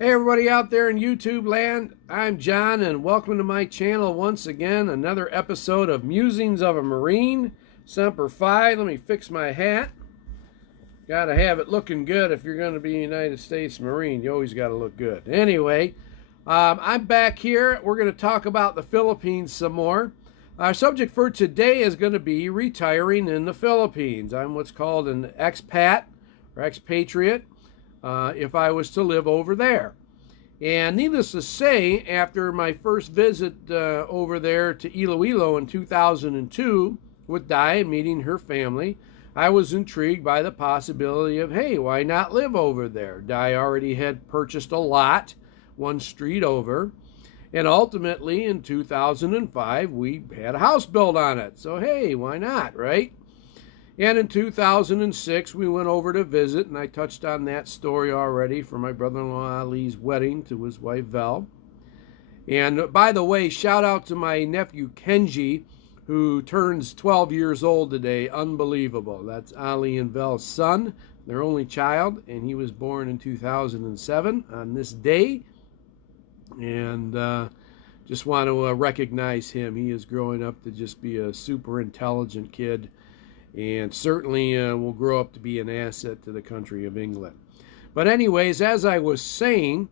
Hey everybody out there in YouTube land, I'm John and welcome to my channel once again. Another episode of Musings of a Marine, Semper Fi. Let me fix my hat. Gotta have it looking good if you're going to be a United States Marine. You always gotta look good. Anyway, I'm back here. We're going to talk about the Philippines some more. Our subject for today is going to be retiring in the Philippines. I'm what's called an expat or expatriate. If I was to live over there. And needless to say, after my first visit over there to Iloilo in 2002 with Di, meeting her family, I was intrigued by the possibility of, hey, why not live over there? Di already had purchased a lot, one street over, and ultimately in 2005 we had a house built on it. So hey, why not, right? And in 2006, we went over to visit, and I touched on that story already for my brother-in-law Ali's wedding to his wife Vel. And by the way, shout out to my nephew Kenji, who turns 12 years old today. Unbelievable. That's Ali and Vel's son, their only child, and he was born in 2007 on this day. And just want to recognize him. He is growing up to just be a super intelligent kid, and certainly will grow up to be an asset to the country of England. But anyways, as I was saying,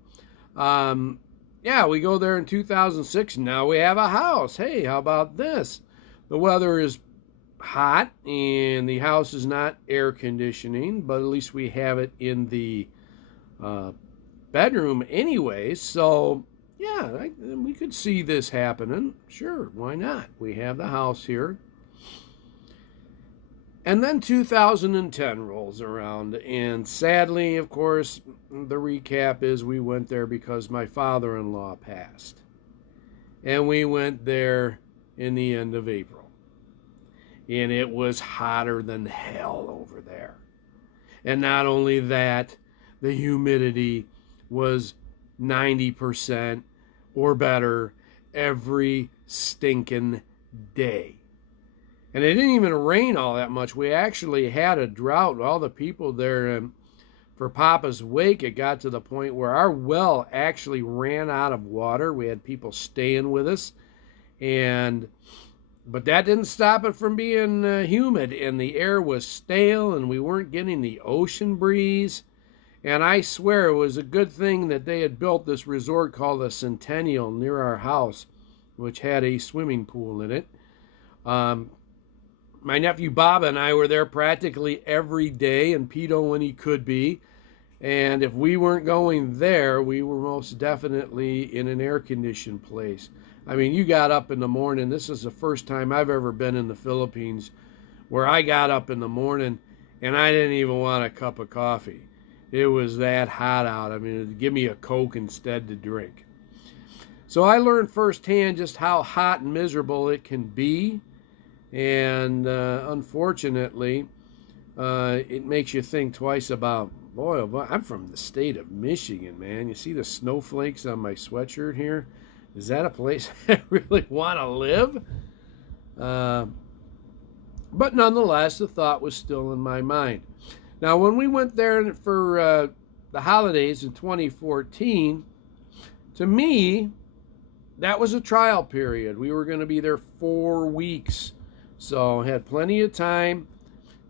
yeah, we go there in 2006. Now we have a house. Hey, how about this? The weather is hot, and the house is not air conditioning, but at least we have it in the bedroom anyway. So, yeah, we could see this happening. Sure, why not? We have the house here. And then 2010 rolls around, and sadly, of course, the recap is we went there because my father-in-law passed. And we went there in the end of April. And it was hotter than hell over there. And not only that, the humidity was 90% or better every stinking day. And it didn't even rain all that much. We actually had a drought. All the people there for Papa's wake, it got to the point where our well actually ran out of water. We had people staying with us. But that didn't stop it from being humid. And the air was stale, and we weren't getting the ocean breeze. And I swear it was a good thing that they had built this resort called the Centennial near our house, which had a swimming pool in it. My nephew Bob and I were there practically every day, and Pito when he could be. And if we weren't going there, we were most definitely in an air-conditioned place. I mean, you got up in the morning. This is the first time I've ever been in the Philippines where I got up in the morning and I didn't even want a cup of coffee. It was that hot out. I mean, give me a Coke instead to drink. So I learned firsthand just how hot and miserable it can be. And unfortunately, it makes you think twice about, boy, I'm from the state of Michigan, man. You see the snowflakes on my sweatshirt here? Is that a place I really want to live? But nonetheless, the thought was still in my mind. Now, when we went there for the holidays in 2014, to me, that was a trial period. We were going to be there 4 weeks. So I had plenty of time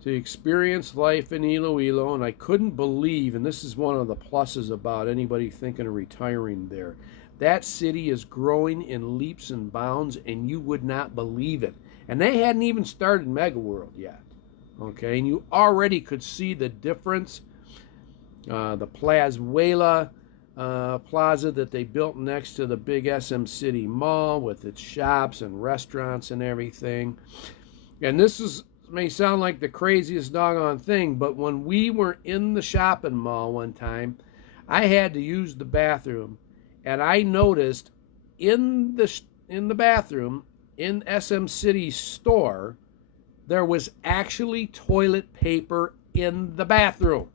to experience life in Iloilo, and I couldn't believe, and this is one of the pluses about anybody thinking of retiring there, that city is growing in leaps and bounds, and you would not believe it. And they hadn't even started Mega World yet, okay? And you already could see the difference. The Plazuela plaza that they built next to the big SM City Mall with its shops and restaurants and everything. And this may sound like the craziest doggone thing, but when we were in the shopping mall one time, I had to use the bathroom, and I noticed in the bathroom in SM City's store, there was actually toilet paper in the bathroom.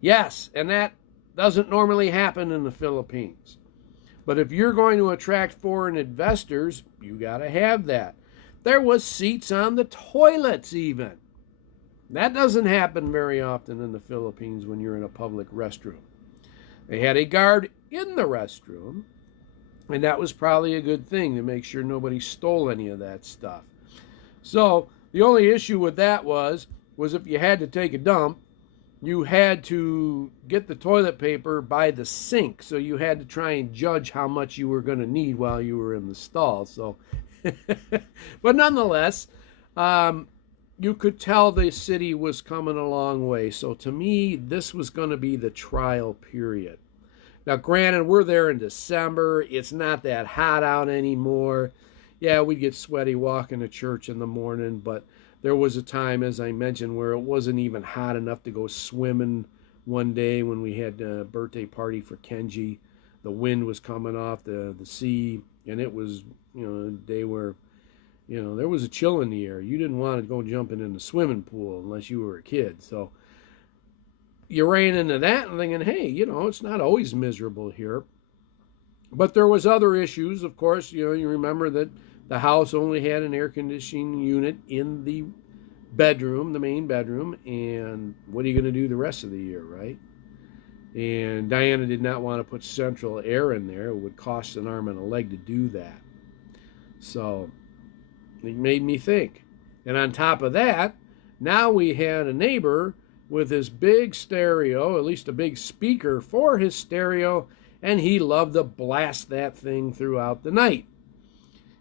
Yes, and that doesn't normally happen in the Philippines. But if you're going to attract foreign investors, you got to have that. There was seats on the toilets even. That doesn't happen very often in the Philippines when you're in a public restroom. They had a guard in the restroom, and that was probably a good thing to make sure nobody stole any of that stuff. So the only issue with that was if you had to take a dump, you had to get the toilet paper by the sink. So you had to try and judge how much you were going to need while you were in the stall. So, but nonetheless, you could tell the city was coming a long way. So to me, this was going to be the trial period. Now, granted, we're there in December. It's not that hot out anymore. Yeah, we'd get sweaty walking to church in the morning, but there was a time, as I mentioned, where it wasn't even hot enough to go swimming one day when we had a birthday party for Kenji. The wind was coming off the sea, and it was, a day where, there was a chill in the air. You didn't want to go jumping in the swimming pool unless you were a kid. So you ran into that and thinking, hey, it's not always miserable here. But there was other issues, of course. You remember that the house only had an air conditioning unit in the bedroom, the main bedroom, and what are you going to do the rest of the year, right? And Diana did not want to put central air in there. It would cost an arm and a leg to do that. So it made me think. And on top of that, now we had a neighbor with his big stereo, at least a big speaker for his stereo, and he loved to blast that thing throughout the night.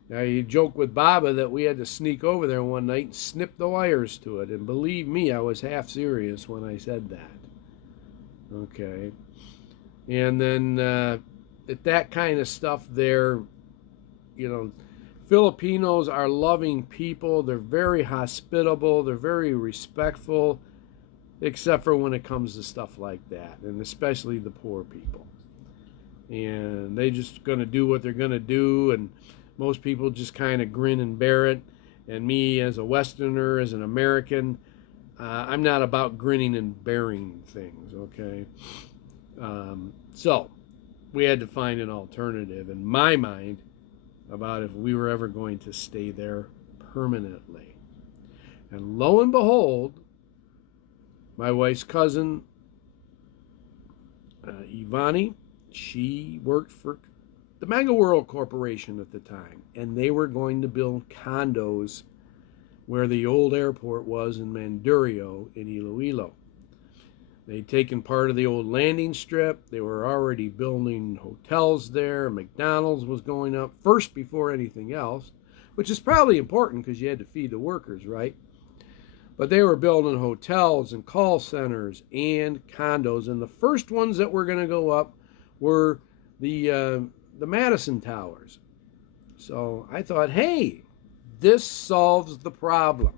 Now, you joke with Baba that we had to sneak over there one night and snip the wires to it. And believe me, I was half serious when I said that. Okay. And then at that kind of stuff there, Filipinos are loving people. They're very hospitable. They're very respectful, except for when it comes to stuff like that, and especially the poor people. And they just going to do what they're going to do, and most people just kind of grin and bear it. And me, as a Westerner, as an American, I'm not about grinning and bearing things, okay? So we had to find an alternative, in my mind, about if we were ever going to stay there permanently. And lo and behold, my wife's cousin, Ivani, she worked for the Mega World Corporation at the time, and they were going to build condos where the old airport was in Mandurio in Iloilo. They'd taken part of the old landing strip. They were already building hotels there. McDonald's was going up first before anything else, which is probably important because you had to feed the workers, right? But they were building hotels and call centers and condos, and the first ones that were going to go up were the Madison Towers. So I thought, hey, this solves the problem.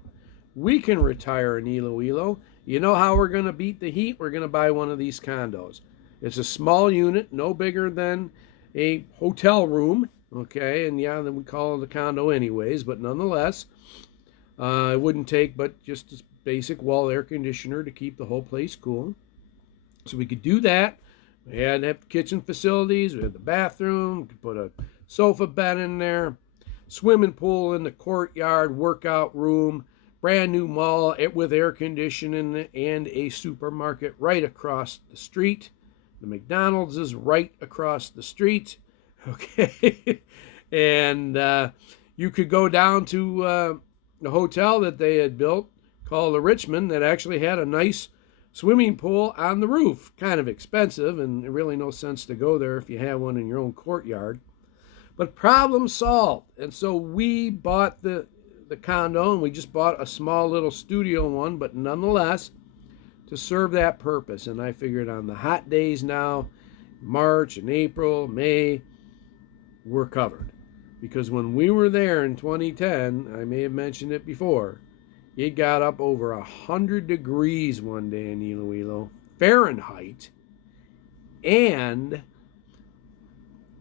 We can retire in Iloilo. You know how we're going to beat the heat? We're going to buy one of these condos. It's a small unit, no bigger than a hotel room, okay? And yeah, then we call it a condo anyways, but nonetheless, it wouldn't take but just a basic wall air conditioner to keep the whole place cool. So we could do that. We had to have kitchen facilities. We had the bathroom. We could put a sofa bed in there. Swimming pool in the courtyard, workout room. Brand new mall with air conditioning and a supermarket right across the street. The McDonald's is right across the street. Okay. And you could go down to the hotel that they had built called the Richmond that actually had a nice swimming pool on the roof. Kind of expensive, and really no sense to go there if you have one in your own courtyard. But problem solved. And so we bought the condo, and we just bought a small little studio one, but nonetheless, to serve that purpose. And I figured on the hot days now, March and April, May, we're covered. Because when we were there in 2010, I may have mentioned it before, it got up over 100 degrees one day in Iloilo, Fahrenheit, and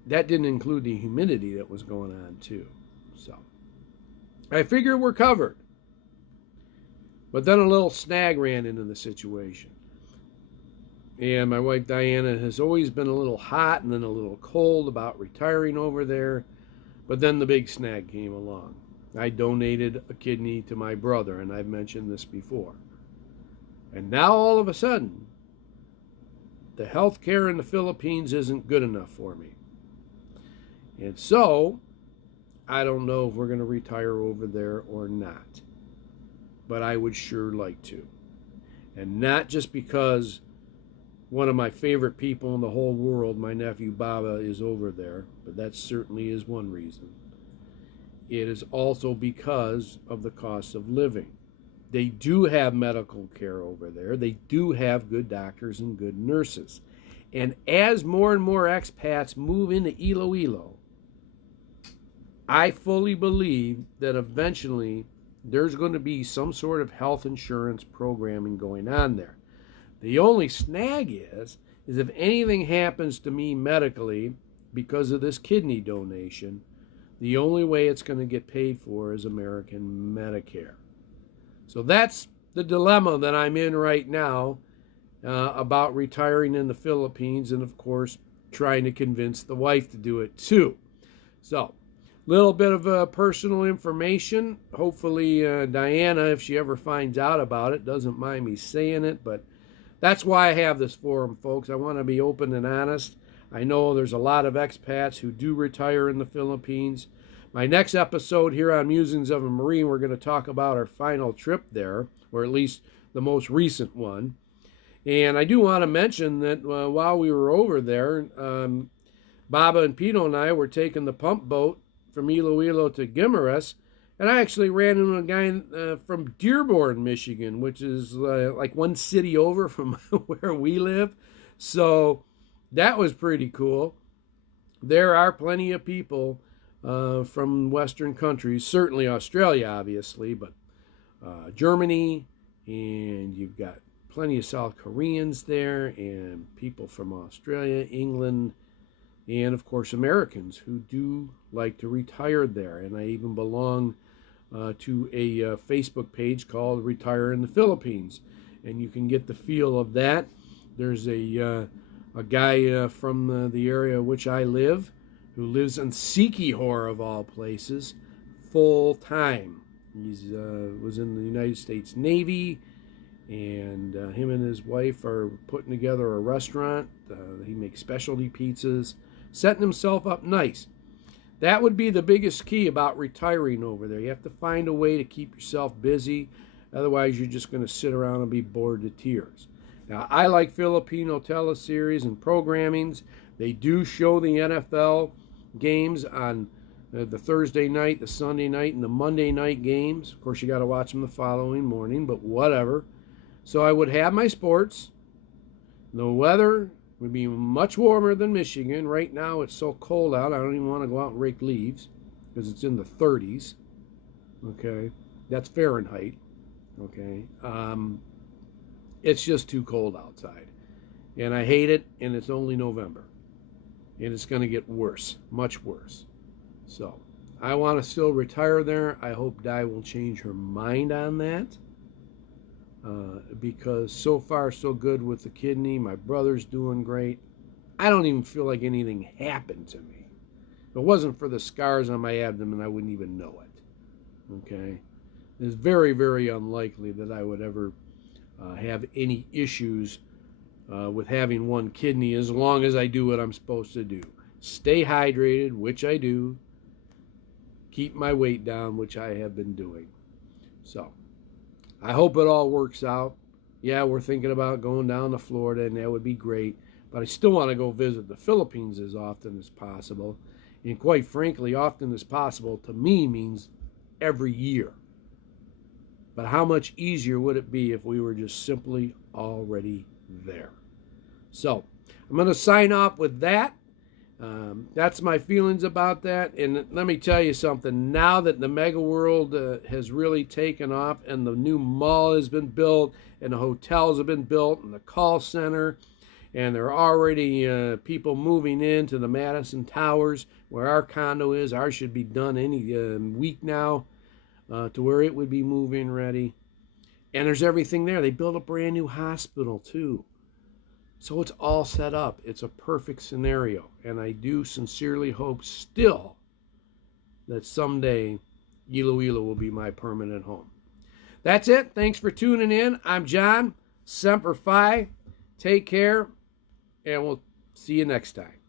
that didn't include the humidity that was going on too. So I figure we're covered. But then a little snag ran into the situation. And my wife Diana has always been a little hot and then a little cold about retiring over there. But then the big snag came along. I donated a kidney to my brother, and I've mentioned this before. And now all of a sudden, the health care in the Philippines isn't good enough for me. And so, I don't know if we're going to retire over there or not. But I would sure like to. And not just because one of my favorite people in the whole world, my nephew Baba, is over there, but that certainly is one reason. It is also because of the cost of living. They do have medical care over there. They do have good doctors and good nurses. And as more and more expats move into Iloilo, I fully believe that eventually there's going to be some sort of health insurance programming going on there. The only snag is if anything happens to me medically because of this kidney donation, the only way it's going to get paid for is American Medicare. So that's the dilemma that I'm in right now about retiring in the Philippines, and of course trying to convince the wife to do it too. So, little bit of personal information. Hopefully Diana, if she ever finds out about it, doesn't mind me saying it, but that's why I have this forum, folks. I want to be open and honest. I know there's a lot of expats who do retire in the Philippines. My next episode here on Musings of a Marine, we're going to talk about our final trip there, or at least the most recent one. And I do want to mention that while we were over there, Baba and Pito and I were taking the pump boat from Iloilo to Guimaras, and I actually ran into a guy from Dearborn, Michigan, which is like one city over from where we live. So that was pretty cool. There are plenty of people from Western countries, certainly Australia, obviously, but Germany, and you've got plenty of South Koreans there, and people from Australia, England, and of course Americans who do like to retire there. And I even belong to a Facebook page called Retire in the Philippines, and you can get the feel of that. There's a guy from the area in which I live who lives in Sikihor of all places, full time. He's was in the United States Navy, and him and his wife are putting together a restaurant. He makes specialty pizzas, setting himself up nice. That would be the biggest key about retiring over there. You have to find a way to keep yourself busy. Otherwise, you're just going to sit around and be bored to tears. Now, I like Filipino teleseries and programmings. They do show the NFL games on the Thursday night, the Sunday night, and the Monday night games. Of course, you got to watch them the following morning, but whatever. So I would have my sports. The weather would be much warmer than Michigan. Right now, it's so cold out, I don't even want to go out and rake leaves because it's in the 30s. Okay, that's Fahrenheit. Okay, it's just too cold outside, and I hate it. And it's only November, and it's going to get worse, much worse. So I want to still retire there. I hope Di will change her mind on that. Because so far so good with the kidney. My brother's doing great. I don't even feel like anything happened to me. If it wasn't for the scars on my abdomen, I wouldn't even know it. Okay? It's very, very unlikely that I would ever have any issues with having one kidney as long as I do what I'm supposed to do. Stay hydrated, which I do. Keep my weight down, which I have been doing. So I hope it all works out. Yeah, we're thinking about going down to Florida, and that would be great. But I still want to go visit the Philippines as often as possible. And quite frankly, often as possible to me means every year. But how much easier would it be if we were just simply already there? So I'm going to sign off with that. That's my feelings about that. And let me tell you something. Now that the Mega World has really taken off, and the new mall has been built, and the hotels have been built, and the call center, and there are already people moving into the Madison Towers where our condo is. Ours should be done any week now to where it would be move-in ready. And there's everything there. They built a brand new hospital too. So it's all set up. It's a perfect scenario. And I do sincerely hope still that someday Iloilo will be my permanent home. That's it. Thanks for tuning in. I'm John. Semper Fi. Take care. and we'll see you next time.